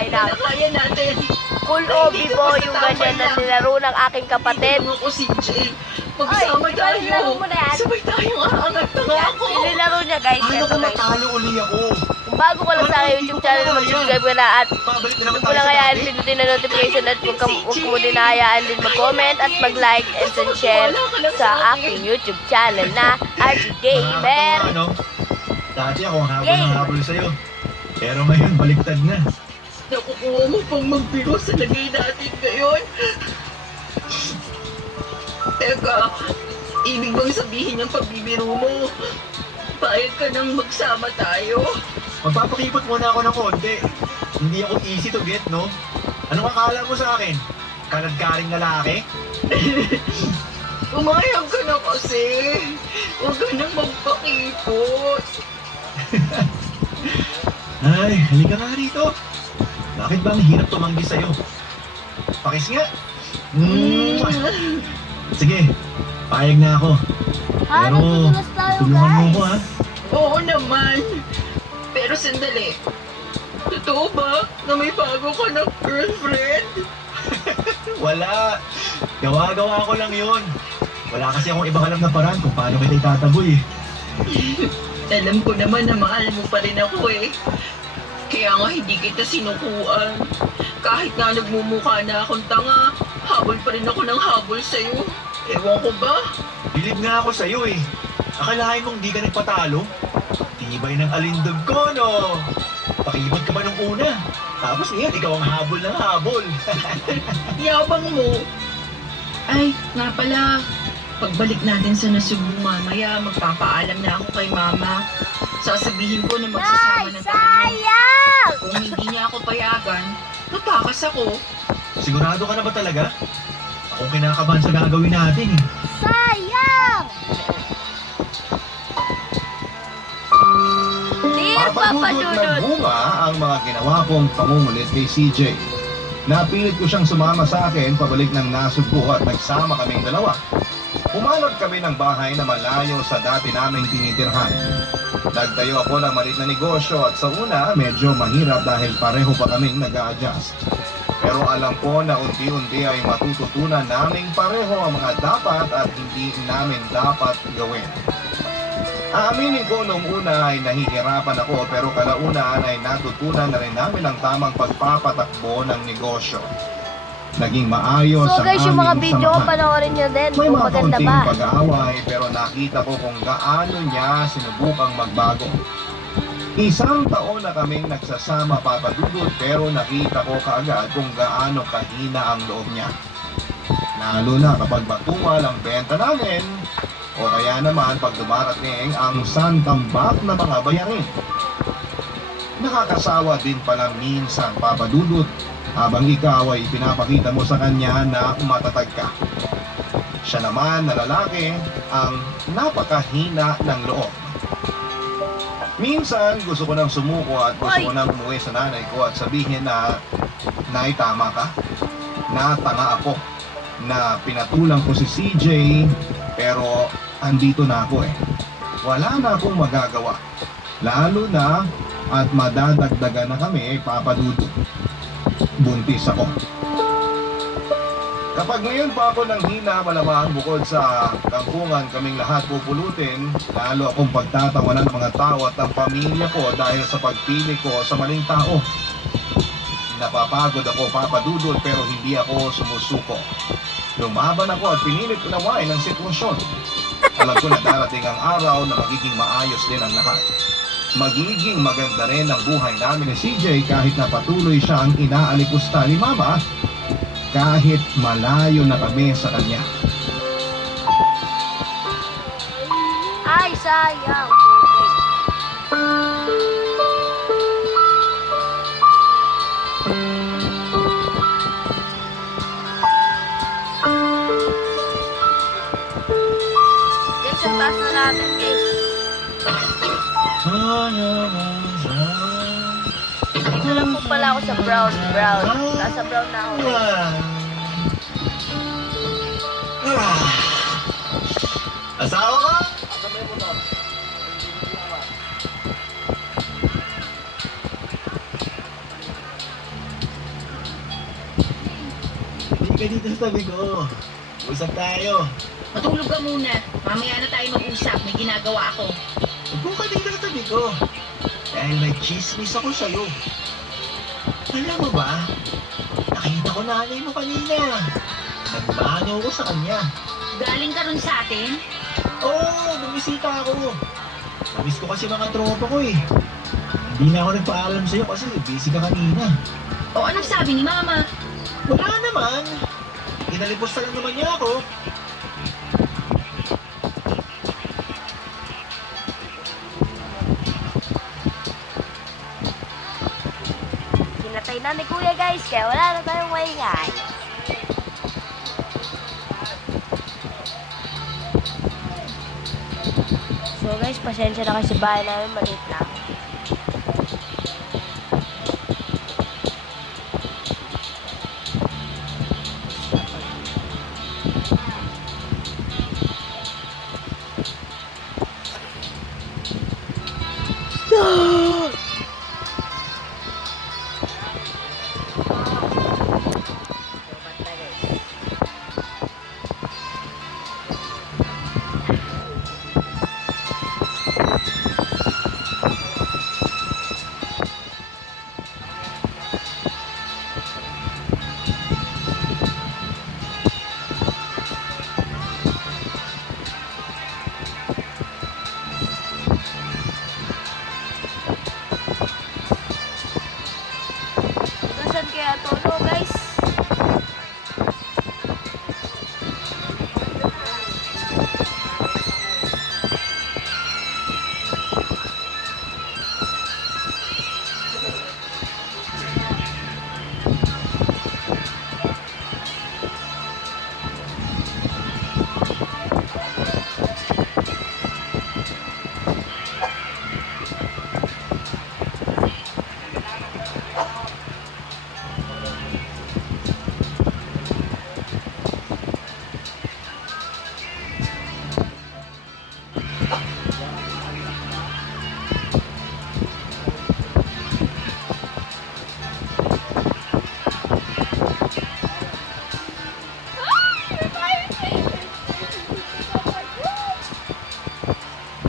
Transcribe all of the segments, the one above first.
bahay namin. Kaya natin. Full OB po yung ganyan na nilaro ng aking kapatid. Ako si Jay. Magsama tayo. nilaro mo na yan. Sabay tayong aangat na nga ako. Yung nilaro niya guys, Paano ito kung guys. matalo uli ako? Kung bago ka lang sa aking YouTube channel, mag-subscribe ka na at Babalik na naman huwag mo tayo lang sa hayaan dati. pindutin na notification at huwag mo din hayaan din mag-comment at mag-like and share sa aking YouTube channel na RG Gamer. Ano? Dati ako ang Yay! habol sa'yo. Pero ngayon, baliktad na. Nakukuha mo pang magbiro sa lagay natin ngayon. Teka, ibig bang sabihin yung pagbibiro mo? Payag ka nang magsama tayo? Magpapakipot muna ako ng konti. Hindi ako easy to get, no? Anong akala mo sa akin? Kaladkaring lalaki? Umayag ka na kasi. Huwag ka nang magpakipot. Ay, halika nga rito. Bakit ba ang hirap tumanggi sa'yo? Pakis nga. Sige, payag na ako. Pero, tulungan mo ako ha. Oo naman. Pero sandali. Totoo ba na may bago ka na girlfriend? Wala. Gawa-gawa ko lang yun. Wala kasi akong ibang alam na paraan kung paano kita itataboy eh. Alam ko naman na mahal mo pa rin ako eh. Kaya nga hindi kita sinukuan. Kahit nga nagmumukha na akong tanga, habol pa rin ako ng habol sa'yo. Ewan ko ba? Bilib nga ako sa'yo eh. Akalain mong di ka nagpatalo? Tibay ng alindog ko, no? Pakibot ka ba nung una? Tapos ngayon, ikaw ang habol ng habol. Yabang mo. Ay, nga pala. Pagbalik natin sa Nasubo mamaya, magpapaalam na ako kay Mama. Sasabihin ko na magsasama na tayo. Sayang! Kung hindi niya ako payagan, tatakas ako. Sigurado ka na ba talaga? Ako kinakabahan sa gagawin natin eh. Sayang! Dear Papa Papadudot na Dudut! bunga ang mga ginawa kong pangungulit kay CJ. Napilit ko siyang sumama sa akin pabalik ng Nasugbo at nagsama kaming dalawa. Pumalot kami ng bahay na malayo sa dati naming tinitirhan. Nagtayo ako ng maliit na negosyo at sa una medyo mahirap dahil pareho pa kaming nag-a-adjust. Pero alam ko na unti-unti ay matututunan naming pareho ang mga dapat at hindi namin dapat gawin. Aaminin ko nung una ay nahihirapan ako pero kalaunan ay natutunan na rin namin ang tamang pagpapatakbo ng negosyo. Naging maayos So guys, yung mga aming video ko samahan. panoorin nyo din May kung mga maganda kaunting ba. pag-aaway pero nakita ko kung gaano niya sinubukang magbago. Isang taon na kaming nagsasama papadudod pero nakita ko kaagad kung gaano kahina ang loob niya. Lalo na kapag matumal ang benta namin o kaya naman pag dumarating ang santambak na mga bayarin. Nakakasawa din pala minsan papadudod habang ikaw ay pinapakita mo sa kanya na matatag ka. Siya naman na lalaki ang napakahina ng loob. Minsan gusto ko nang sumuko at gusto ko nang umuwi sa nanay ko at sabihin na Nay, tama ka. Natanga ako na pinatulang ko si CJ pero andito na ako eh. Wala na akong magagawa. Lalo na at madadagdagan na kami papadudod. Buntis ako. Kapag ngayon pa ako nang hina malamang bukod sa kangkungan kaming lahat pupulutin, lalo akong pagtatawanan ng mga tao at ang pamilya ko dahil sa pagpili ko sa maling tao. Napapagod ako papadudod pero hindi ako sumusuko. Lumaban ako at pinilit unawain ang sitwasyon. Alam ko na darating ang araw na magiging maayos din ang lahat. Magiging maganda rin ang buhay namin ni CJ kahit na patuloy siyang inaalipusta ni Mama kahit malayo na kami sa kanya. Ay, sayang! Guys, ang taas na natin, guys. Alam ko pala ako sa brown. Nasa brown na ako. Asawa ka? dito sa tabi ko. Usap tayo. Matulog ka muna. Mamaya na tayo mag-usap. May ginagawa ako. Upo ka dito sa tabi ko. Dahil may chismis ako sa'yo. Alam mo ba? Nakita ko nanay mo kanina. Nagmano ako sa kanya. Galing ka ron sa atin? Oo, bumisita ako. Namiss ko kasi mga tropa ko eh. Hindi na ako nagpaalam sa'yo kasi busy ka kanina. O anong sabi ni Mama? Wala naman. Inalipusta lang naman niya ako. Pinatay na ni Kuya guys, kaya wala na tayong maingay. So guys, pasensya na kasi bahay namin maliit lang. Saan kaya to, no, guys?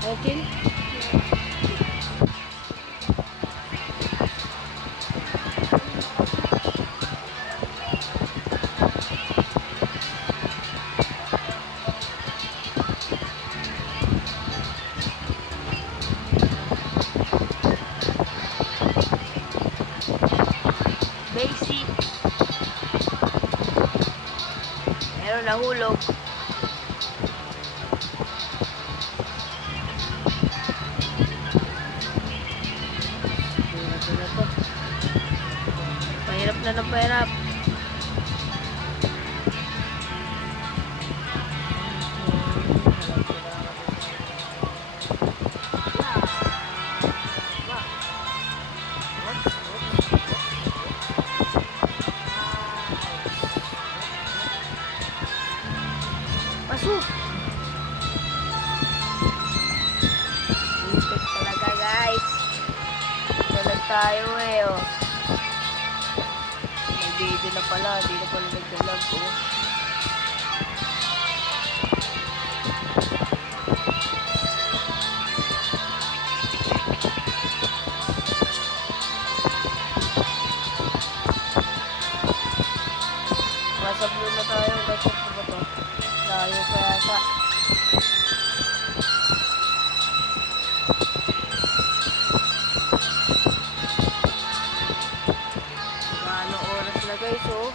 Okay. Basic. Meron nahulog. Pahirap na ng pahirap. Pasok! Lipit talaga guys. Dalag tayo eh oh. May video na pala, hindi na pala nagdalag oh. Nasa blue na tayo guys. Ano ba to? Layo pa yata. Gaano oras na guys oh.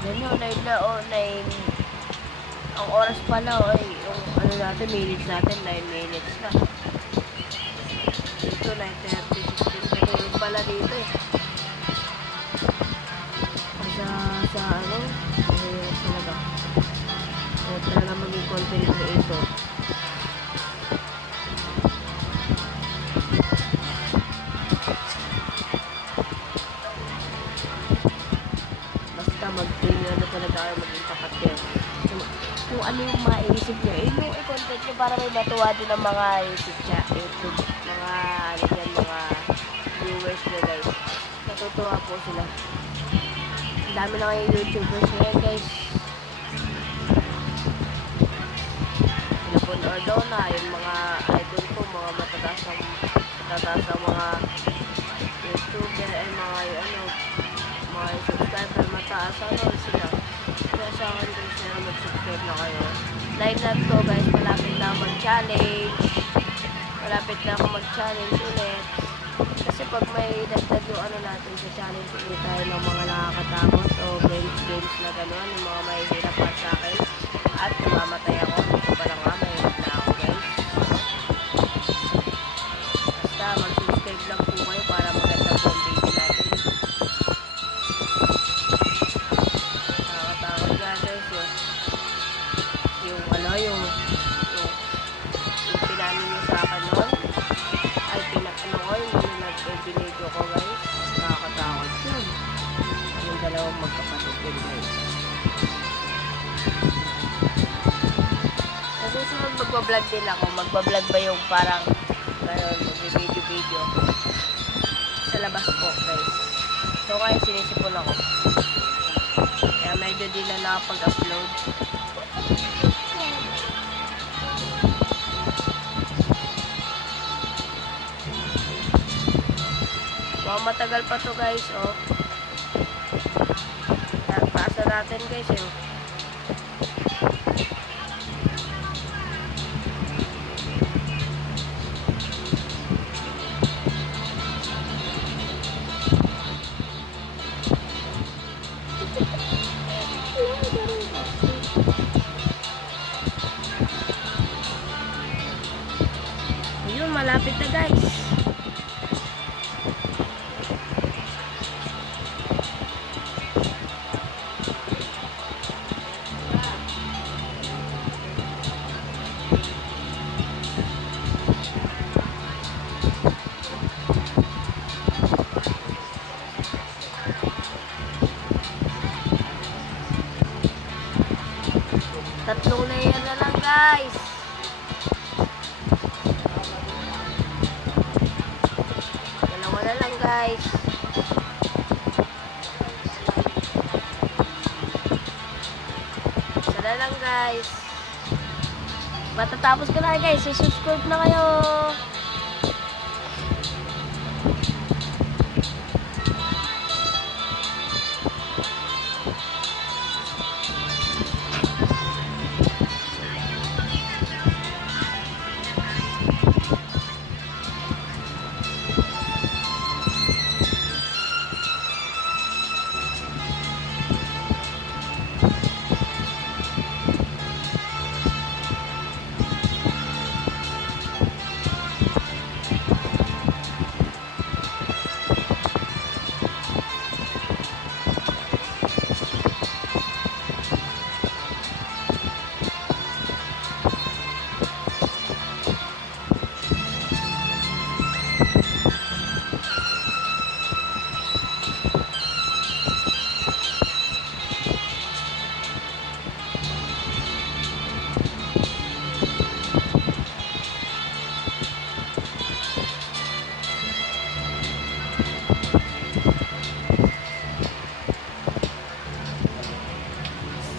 Ganyan, 9 na oh, 9. Ang oras pala oh, ay yung ano natin, minutes natin, 9 minutes na. Dito, 9:30, 16. Ito yung pala dito eh. Sa ano, mahirap talaga. Mahirap talaga maging content creator. Basta ano talaga kayo maging tapat yan. kung ano yung maiisip nyo. Yun yung i-content nyo para may matuwa din ng mga YouTube, mga ano yan, mga viewers nyo guys. Natutuwa po sila. Ang dami na ngayon YouTubers ngayon guys. Pinapon or daw na yung mga idol ko, mga matataas ang mga YouTuber ay mga ano, mga subscriber mataas sila. Kaya sa akin guys na mag-subscribe na kayo. Dahil na to guys, malapit na mag-challenge. Malapit na ako mag-challenge ulit. Kasi pag may dagdag yung ano natin sa challenge ulit tayo ng mga nakakatakot o games na gano'n, yung mga mahihirap pa sa akin. At namamatay ako. Ito pa lang mahirap na ako guys. Basta mag-subscribe lang po kayo para maganda po ang video natin. Nakakatakot nga guys yung ano, yung pinamin nyo sa akin noon. Ay, pinakano ko, yung nag-video ko guys. Nakakatakot yun. Yung dalawang magkapatid yun guys. Sa susunod magbablog din ako. Magbablog ba yung parang gano'n, mag-video sa labas po guys. So kaya sinisipon ako. Kaya medyo di na nakapag-upload. Matagal pa to guys, oh. Paasa natin guys, eh. Ayun, malapit na guys. Tatlong layer na lang guys. Dalawa na lang guys. Isa na lang guys. Matatapos ko na guys. Subscribe na kayo.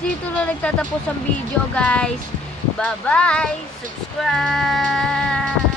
Dito na nagtatapos ang video guys. Bye bye. Subscribe.